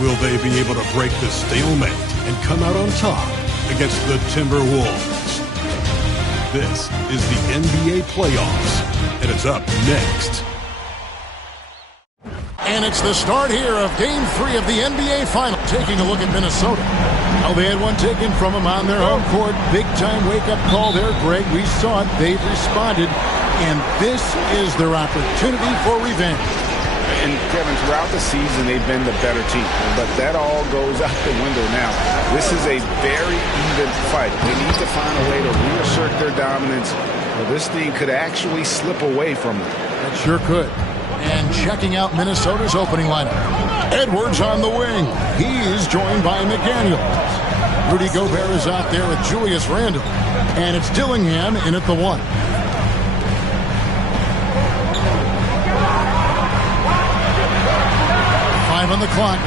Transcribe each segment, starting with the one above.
Will they be able to break the stalemate and come out on top against the Timberwolves? This is the NBA playoffs, and it's up next. And it's the start here of Game 3 of the NBA Finals. Taking a look at Minnesota. Well, they had one taken from them on their home court. Big-time wake-up call there, Greg. We saw it. They've responded. And this is their opportunity for revenge. And, Kevin, throughout the season, they've been the better team. But that all goes out the window now. This is a very even fight. They need to find a way to reassert their dominance, or this thing could actually slip away from them. It sure could. And checking out Minnesota's opening lineup. Edwards on the wing. He is joined by McDaniels. Rudy Gobert is out there with Julius Randle. And it's Dillingham in at the 1. On the clock.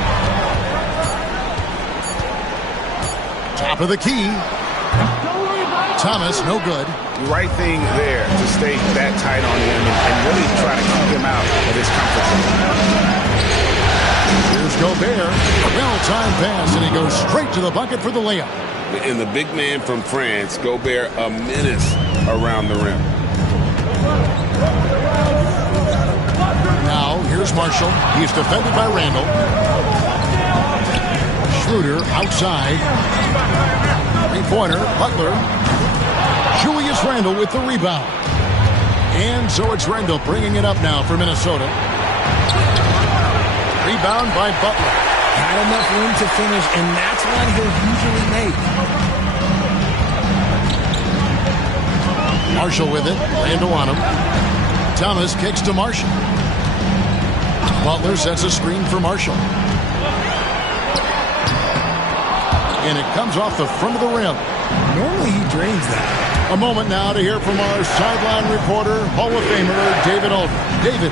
Top of the key. Thomas, no good. Right thing there to stay that tight on him and really try to keep him out of his comfort zone. Here's Gobert. A well-timed pass, and he goes straight to the bucket for the layup. And the big man from France, Gobert, a menace around the rim. Now, here's Marshall. He's defended by Randle. Schroeder outside. Three-pointer, Butler. Julius Randle with the rebound. And so it's Randle bringing it up now for Minnesota. Rebound by Butler. Had enough room to finish, and that's one he'll usually make. Marshall with it. Randle on him. Thomas kicks to Marshall. Butler sets a screen for Marshall. And it comes off the front of the rim. Normally he drains that. A moment now to hear from our sideline reporter, Hall of Famer David Aldridge. David.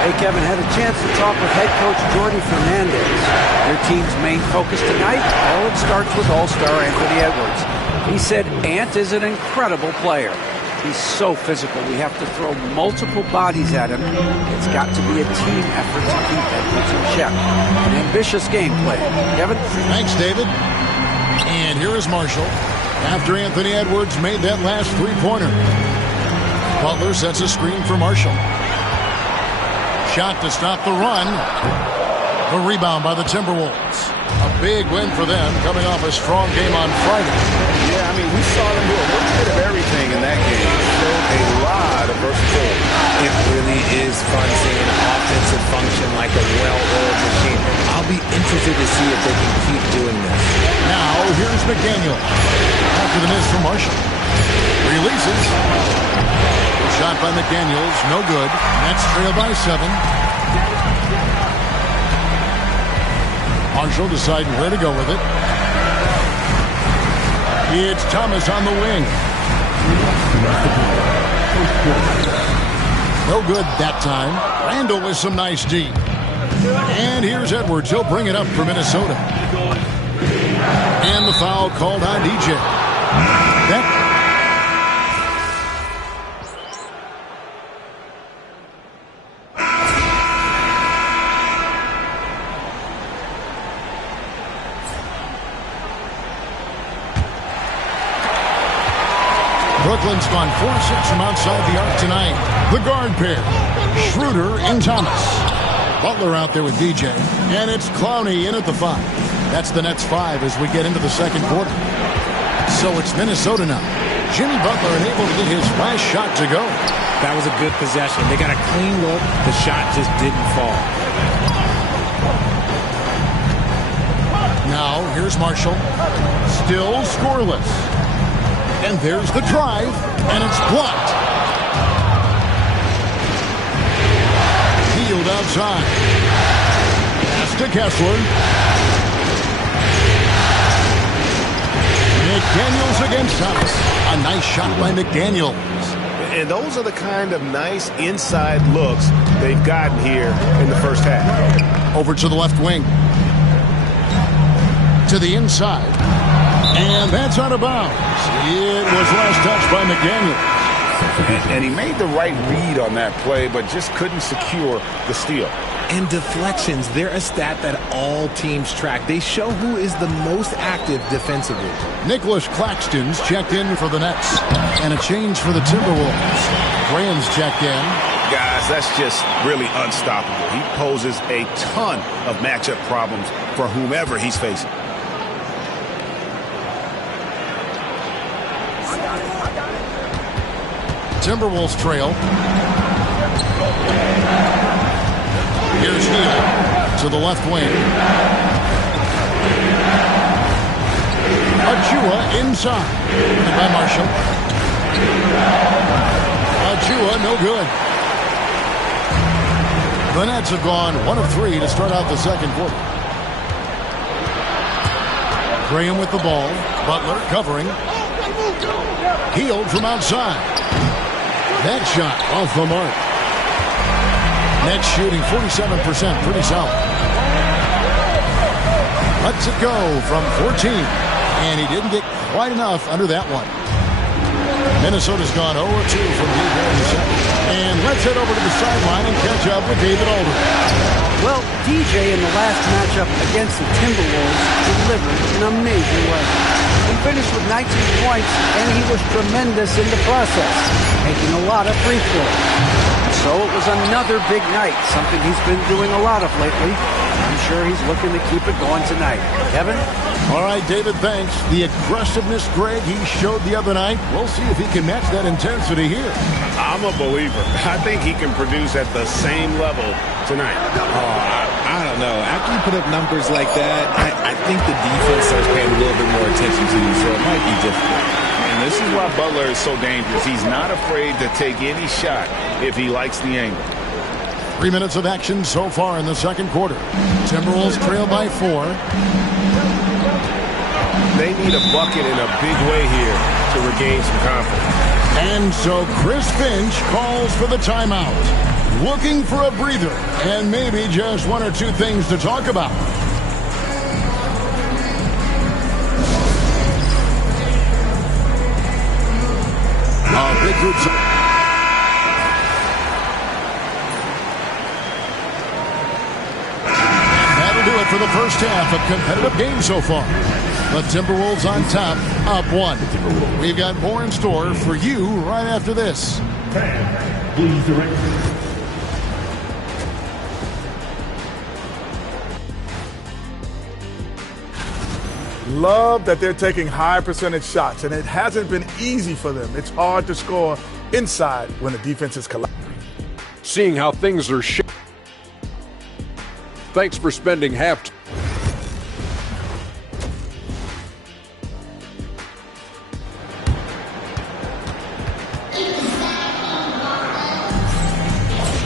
Hey, Kevin, had a chance to talk with head coach Jordy Fernandez. Their team's main focus tonight, well, it starts with All-Star Anthony Edwards. He said Ant is an incredible player. He's so physical. We have to throw multiple bodies at him. It's got to be a team effort to keep Edwards in check. An ambitious game plan. Kevin? Thanks, David. And here is Marshall after Anthony Edwards made that last three-pointer. Butler sets a screen for Marshall. Shot to stop the run. The rebound by the Timberwolves. A big win for them coming off a strong game on Friday. Yeah, I mean, we saw them do a little bit of everything in that game. Showed a lot of versatility. It really is fun seeing an offensive function like a well-oiled machine. I'll be interested to see if they can keep doing this. Now, here's McDaniel. After the miss from Marshall. Releases. Shot by McDaniels, no good. Nets trail by 7. Marshall deciding where to go with it. It's Thomas on the wing. No good that time. Randle with some nice D. And here's Edwards. He'll bring it up for Minnesota. And the foul called on DJ. Brooklyn's gone 4-6 from outside the arc tonight. The guard pair, Schroeder and Thomas. Butler out there with DJ. And it's Clowney in at the 5. That's the Nets 5 as we get into the second quarter. So it's Minnesota now. Jimmy Butler unable to get his last shot to go. That was a good possession. They got a clean look. The shot just didn't fall. Now, here's Marshall. Still scoreless. And there's the drive, and it's blocked. Field outside. Pass to Kessler. McDaniels against Thomas. A nice shot by McDaniels. And those are the kind of nice inside looks they've gotten here in the first half. Over to the left wing. To the inside. And that's out of bounds. It was last touched by McDaniels. And he made the right read on that play, but just couldn't secure the steal. And deflections, they're a stat that all teams track. They show who is the most active defensively. Nicholas Claxton's checked in for the Nets. And a change for the Timberwolves. Graham's checked in. Guys, that's just really unstoppable. He poses a ton of matchup problems for whomever he's facing. Timberwolves trail. Here's Hill to the left wing. Achua inside. By Marshall. Achua, no good. The Nets have gone 1 of 3 to start out the second quarter. Graham with the ball. Butler covering. Hield from outside. That shot off the mark. Nets shooting 47%, pretty solid. Lets it go from 14. And he didn't get quite enough under that one. Minnesota's gone 0-2 from deep there in the second. And let's head over to the sideline and catch up with David Aldridge. Well, DJ in the last matchup against the Timberwolves delivered in a major way. He finished with 19 points, and he was tremendous in the process, making a lot of free throws. So it was another big night, something he's been doing a lot of lately. I'm sure he's looking to keep it going tonight. Kevin? All right, David, thanks. The aggressiveness, Greg, he showed the other night. We'll see if he can match that intensity here. I'm a believer. I think he can produce at the same level tonight. I don't know. After you put up numbers like that, I think the defense starts paying a little bit more attention to you, so it might be difficult. And this is why Butler is so dangerous. He's not afraid to take any shot if he likes the angle. 3 minutes of action so far in the second quarter. Timberwolves trail by 4. They need a bucket in a big way here to regain some confidence. And so Chris Finch calls for the timeout. Looking for a breather and maybe just 1 or 2 things to talk about. Big groups. That'll do it for the first half. A competitive game so far. The Timberwolves on top, up 1. We've got more in store for you right after this. Please direct. Love that they're taking high percentage shots, and it hasn't been easy for them. It's hard to score inside when the defense is collapsing. Seeing how things are shaping. Thanks for spending half.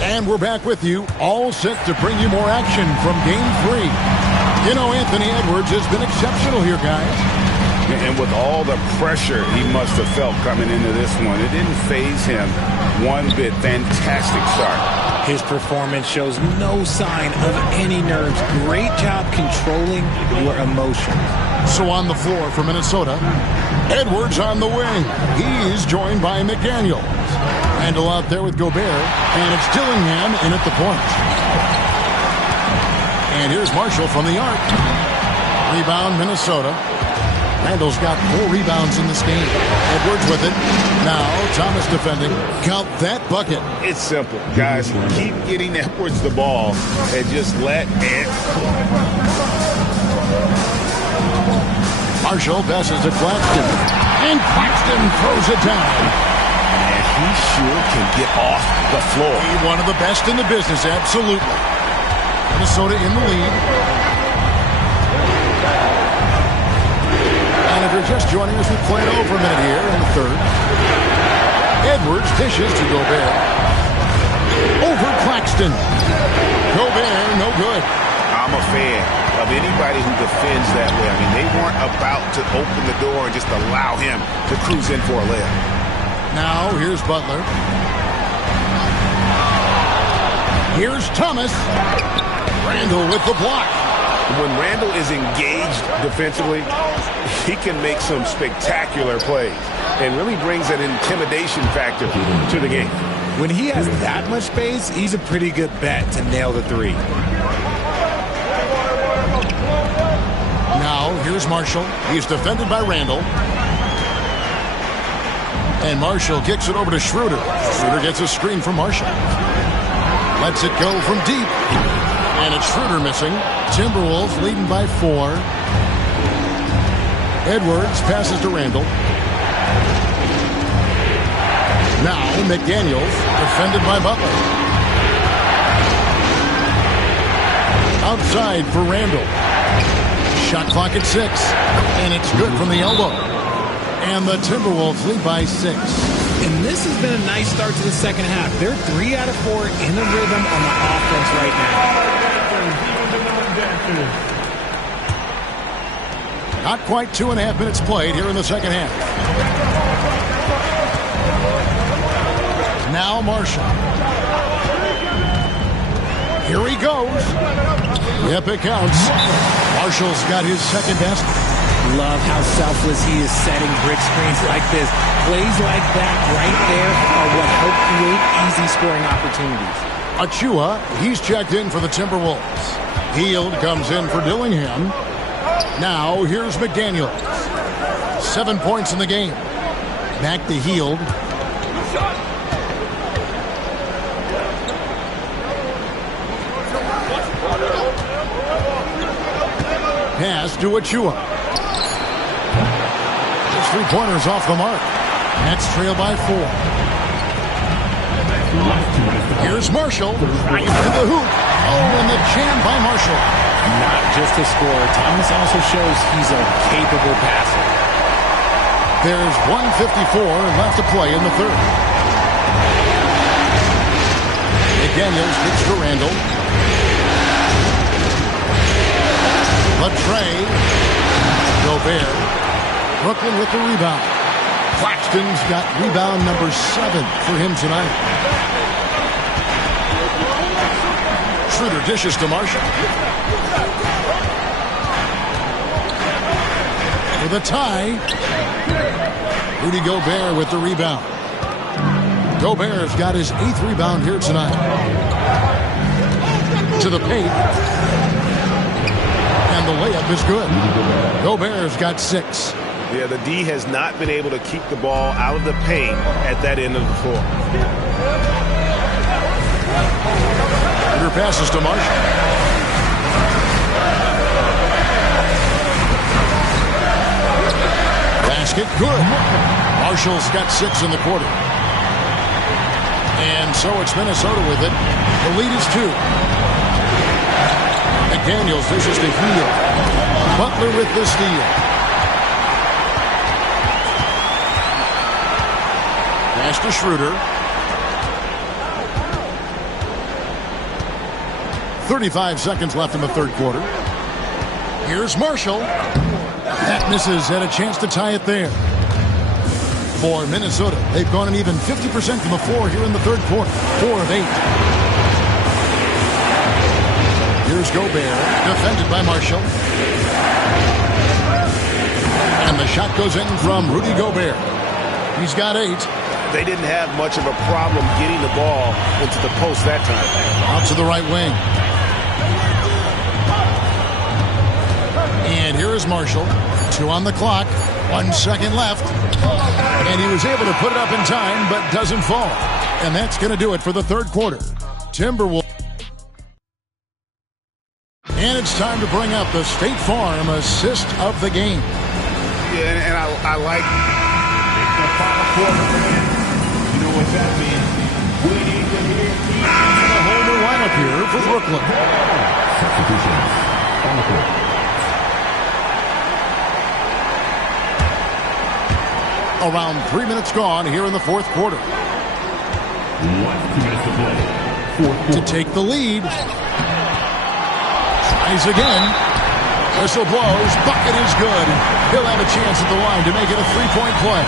And we're back with you, all set to bring you more action from Game 3. You know, Anthony Edwards has been exceptional here, guys. And with all the pressure he must have felt coming into this one, it didn't faze him one bit. Fantastic start. His performance shows no sign of any nerves. Great job controlling your emotions. So on the floor for Minnesota, Edwards on the wing. He's joined by McDaniels. Randall out there with Gobert, and it's Dillingham in at the point. And here's Marshall from the arc. Rebound, Minnesota. Randall's got 4 rebounds in this game. Edwards with it. Now Thomas defending. Count that bucket. It's simple, guys. Keep getting Edwards the ball and just let it. Marshall passes to Claxton. And Claxton throws it down. He sure can get off the floor. One of the best in the business, absolutely. Minnesota in the lead. And if you're just joining us, we've played over a minute here in the third. Edwards dishes to Gobert. Over Claxton. Gobert, no good. I'm a fan of anybody who defends that way. I mean, they weren't about to open the door and just allow him to cruise in for a layup. Now, here's Butler. Here's Thomas. Randall with the block. When Randall is engaged defensively, he can make some spectacular plays and really brings an intimidation factor to the game. When he has that much space, he's a pretty good bet to nail the three. Now, here's Marshall. He's defended by Randall. And Marshall kicks it over to Schroeder. Schroeder gets a screen from Marshall. Lets it go from deep. And it's Schroeder missing. Timberwolves leading by 4. Edwards passes to Randall. Now McDaniels, defended by Butler. Outside for Randall. Shot clock at 6. And it's good from the elbow. And the Timberwolves lead by 6. And this has been a nice start to the second half. They're 3 out of 4 in the rhythm on the offense right now. Not quite 2.5 minutes played here in the second half. Now Marshall. Here he goes. Yep, it counts. Marshall's got his second basket. Love how selfless he is setting brick screens like this. Plays like that right there are what help create easy scoring opportunities. Achua, he's checked in for the Timberwolves. Hield comes in for Dillingham. Now here's McDaniels. 7 points in the game. Back to Hield. Pass to Achua. His 3-pointers off the mark. Nets trail by 4. Here's Marshall. Right to the hoop. Oh, and the jam by Marshall. Not just a scorer. Thomas also shows he's a capable passer. There's 1:54 left to play in the third. McDaniels gets to Randall. Latrey. Gobert. Brooklyn with the rebound. Claxton's got rebound number 7 for him tonight. Schroeder dishes to Marshall. For the tie. Rudy Gobert with the rebound. Gobert's got his 8th rebound here tonight. To the paint. And the layup is good. Gobert's got 6. Yeah, the D has not been able to keep the ball out of the paint at that end of the floor. Under passes to Marshall. Basket good. Marshall's got 6 in the quarter. And so it's Minnesota with it. The lead is 2. McDaniels dishes to Hield. Butler with the steal. Pass to Schroeder. 35 seconds left in the third quarter. Here's Marshall. That misses. Had a chance to tie it there. For Minnesota, they've gone an even 50% from the floor here in the third quarter. 4 of 8. Here's Gobert, defended by Marshall. And the shot goes in from Rudy Gobert. He's got 8. They didn't have much of a problem getting the ball into the post that time. Out to the right wing. And here is Marshall. 2 on the clock. 1 second left. And he was able to put it up in time, but doesn't fall. And that's going to do it for the third quarter. Timberwolves. And it's time to bring out the State Farm assist of the game. Yeah, and I like You know what that means? We need to hear a whole new lineup here for Brooklyn. substitutions on the court. Around 3 minutes gone here in the fourth quarter. 2 minutes to play. Fourth quarter. To take the lead. Tries again. Whistle blows. Bucket is good. He'll have a chance at the line to make it a 3-point play.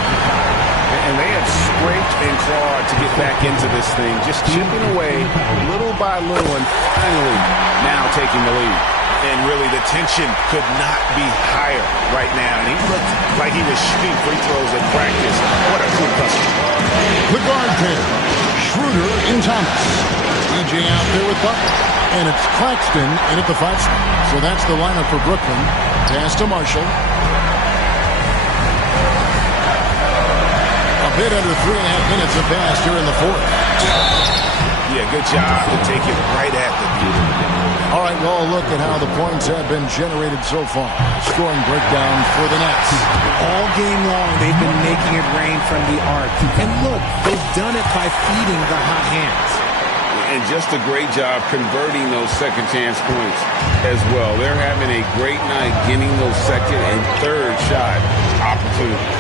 And they have scraped and clawed to get back into this thing, just chipping away little by little, and finally now taking the lead. And really, the tension could not be higher right now. And he looked like he was shooting free throws at practice. What a true customer. The guard pair. Schroeder and Thomas. DJ out there with Butler. And it's Claxton in at the 5 spot. So that's the lineup for Brooklyn. Pass to Marshall. A bit under 3.5 minutes have passed here in the 4th. Yeah, good job to take it right at the beat. All right, well, look at how the points have been generated so far. Scoring breakdown for the Nets. All game long, they've been making it rain from the arc. And look, they've done it by feeding the hot hands. And just a great job converting those second chance points as well. They're having a great night getting those second and third shot opportunities.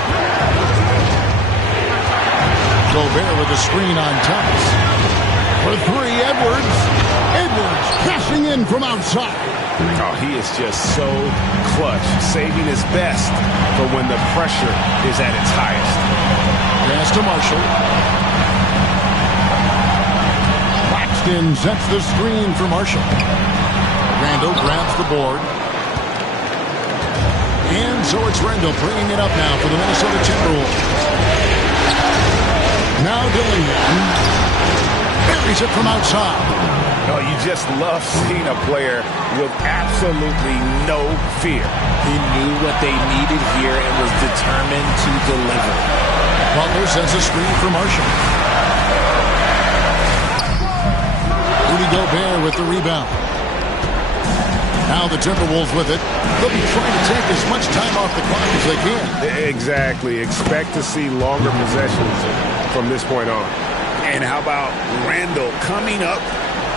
Gobert with a screen on Thomas. For 3, Edwards. Edwards cashing in from outside. Oh, he is just so clutch, saving his best for when the pressure is at its highest. Pass to Marshall. Claxton sets the screen for Marshall. Randall grabs the board. And so it's Randall bringing it up now for the Minnesota Timberwolves. Now Dillingham buries it from outside. Oh, you just love seeing a player with absolutely no fear. He knew what they needed here and was determined to deliver. Butler sends a screen for Marshall. Rudy Gobert with the rebound. Now the Timberwolves with it. They'll be trying to take as much time off the clock as they can. Exactly. Expect to see longer possessions from this point on. And how about Randall coming up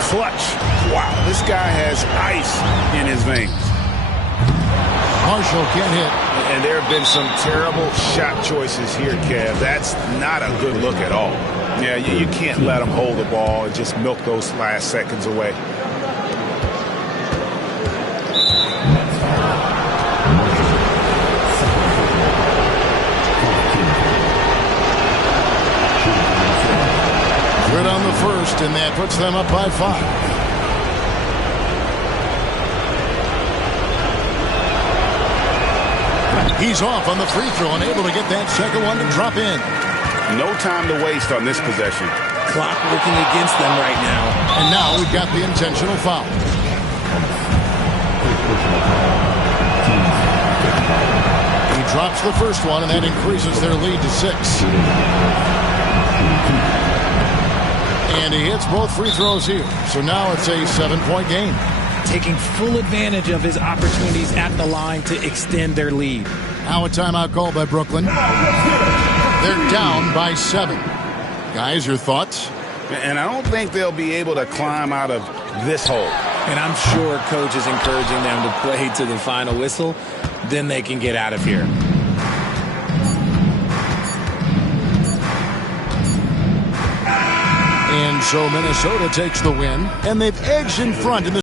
clutch? Wow, this guy has ice in his veins. Marshall can't hit. And there have been some terrible shot choices here, Kev. That's not a good look at all. Yeah, you can't let him hold the ball and just milk those last seconds away. Good on the first, and that puts them up by 5. He's off on the free throw and able to get that second one to drop in. No time to waste on this possession. Clock working against them right now. And now we've got the intentional foul. He drops the first one, and that increases their lead to 6. And he hits both free throws here. So now it's a 7-point game. Taking full advantage of his opportunities at the line to extend their lead. Now a timeout called by Brooklyn. They're down by 7. Guys, your thoughts? And I don't think they'll be able to climb out of this hole. And I'm sure coach is encouraging them to play to the final whistle. Then they can get out of here. And so Minnesota takes the win, and they've edged in front in the